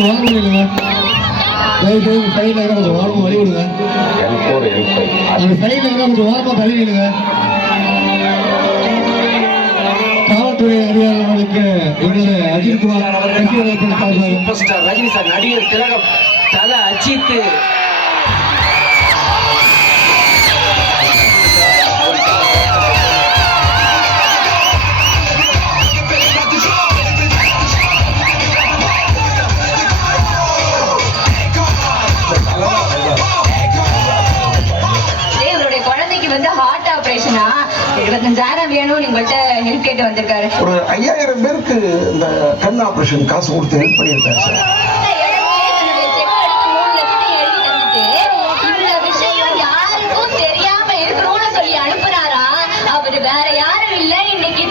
முடியலங்க. தயவுசெய்து சைடில் இருந்தால் கொஞ்சம் ஓரமாக வழி விடுங்க. அந்த சைடில் இருந்தால் கொஞ்சம் ஓரமாக தள்ளி விடுங்க. காவல்துறை அதிகாரிகளுக்கு எங்களது Ajithkumar super star Rajini sir நடிகர் திலகம் தல அஜித் ஹார்ட் ஆபரேஷனா 25,000 வேணும் உங்கள்கிட்ட ஹெல்ப் கேட்டு வந்திருக்காரு. ஒரு 5,000 பேருக்கு இந்த கண் ஆபரேஷன் காசு கொடுத்து ஹெல்ப் பண்ணியிருக்காரு சார். இந்த விஷயம் யாருக்கும் தெரியாம இருக்கணும்னு சொல்லி அனுப்புறாரா. அவரு வேற யாரும் இல்ல, இன்னைக்கு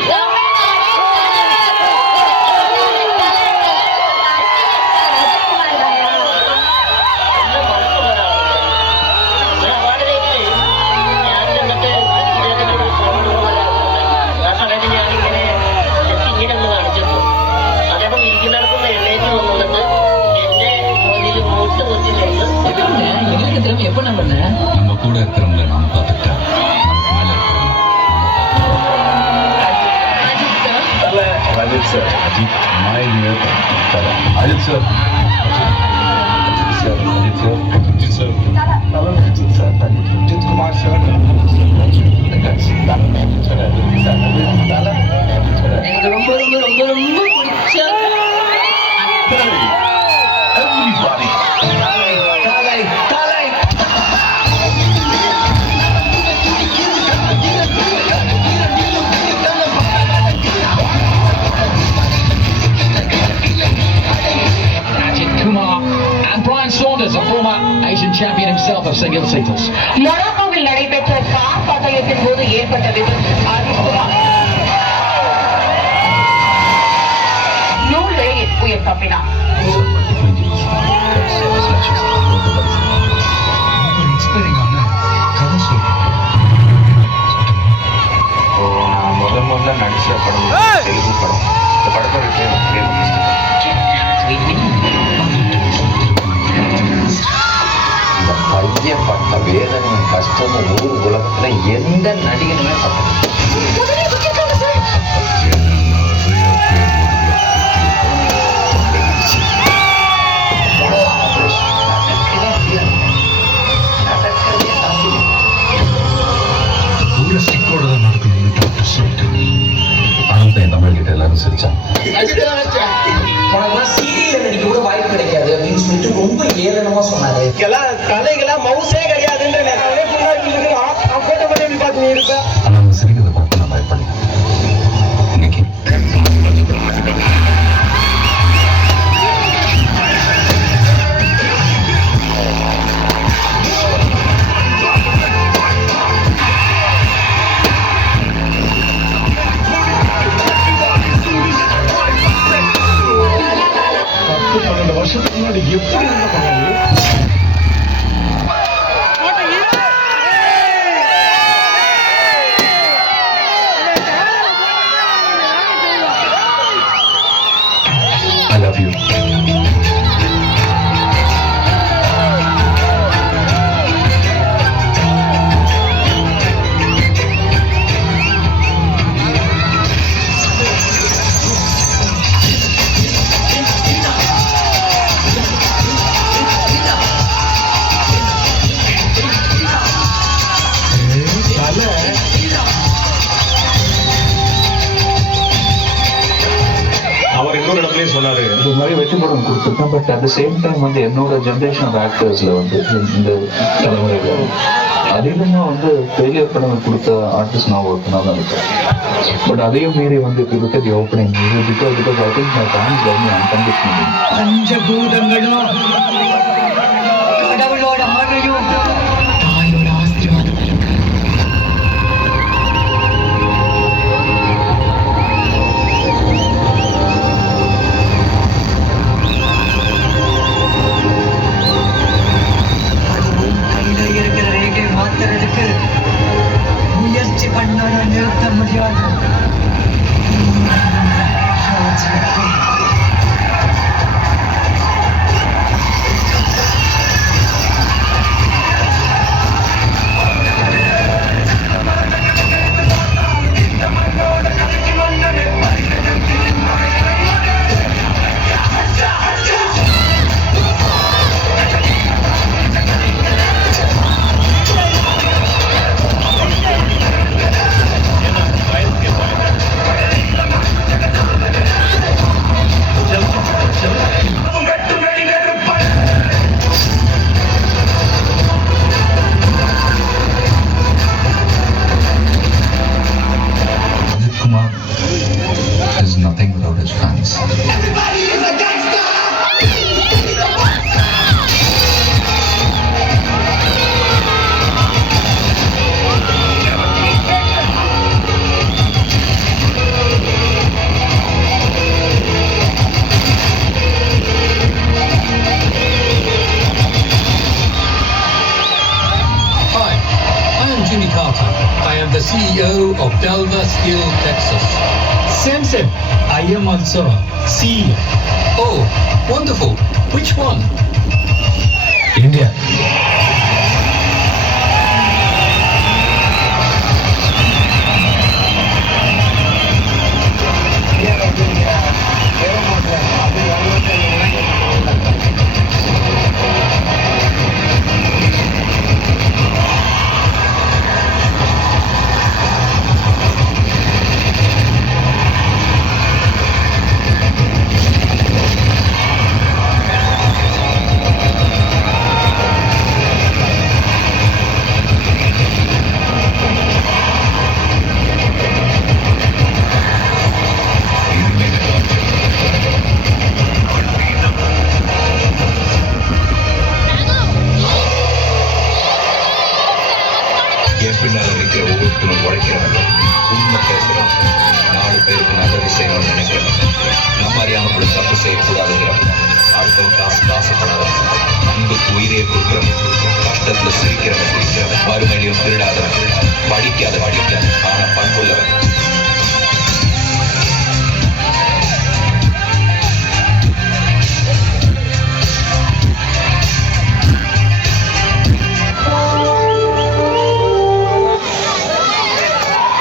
எப்ப நம்ம கூட இருக்கிறவங்க நாம பார்த்துட்டா நமக்கு மேல இருக்கிறவங்க Ajith sir Ajith sir Ajithkumar sir எனக்கு ரொம்ப ரொம்ப ரொம்ப ரொம்ப பிடிச்ச a former Asian champion himself of single seaters. மொராக்கோவில் நடைபெற்ற கார் பந்தயத்தின் போது ஏற்பட்ட விபத்தில் அஜித்குமார் நூலிழையில் உயிர் தப்பினார். முதல்ல நடிச்ச படம் தெலுங்கு படம். இந்த படத்தோட பையன் பட்ட வேதனையும் கஷ்டமும் ஊர் உலகத்துல எந்த நடிகனுமே தமிழ்கிட்ட எல்லாரும் சிரிச்சாங்க. சீரியல் நடிக்க கூட வாய்ப்பு கிடைக்காது அப்படின்னு சொல்லிட்டு ரொம்ப ஏளனமா சொன்னாரு. தலைகளா மவுசே கிடையாதுன்ற சிரிக்கிறத பார்த்து நான் பயப்படல. இன்னைக்கு வருஷத்துக்கு முன்னாடி எப்படி I love you. சொன்னாரு இந்த மாதிரி வெற்றி படம் கொடுத்துருக்கேன். But at the same time வந்து என்னோட ஜென்ரேஷன் ஆஃப் ஆக்டர்ஸ்ல வந்து இந்த தலைமுறையில அதிகமா வந்து ஃபெயிலியர் படங்கள் கொடுத்த ஆர்டிஸ்ட் நான் ஒருத்தனா தான் இருக்கேன். பட் அதையும் மீறி வந்து இப்போ இருக்க the opening because I think my fans love me unconditionally. பஞ்சபூதங்களும் கடவுளோட ஆணையும் தாயோட ஆசீர்வாதம். முயற்சி பண்ணால நிறுத்த முடியாது. Skill, Texas. Same. I am also CEO. Oh, wonderful. Which one? India. பின்னால் இருக்கிற ஒவ்வொருத்தரும் உழைக்கிறவங்க உண்மை பேசுறவங்க 4 பேருக்கு நல்லது செய்யணும்னு நினைக்கிறவங்க நம்ம அறியாம கூட தப்பு செய்யக்கூடாதுங்கிறவங்க அடுத்தவங்க காசுப்படாதவங்க அன்புக்கு உயிரே கொடுக்குறவங்க கஷ்டத்துல சிரிக்கிறவங்க வறுமையிலையும் திருடாதவங்க படிக்காதவங்க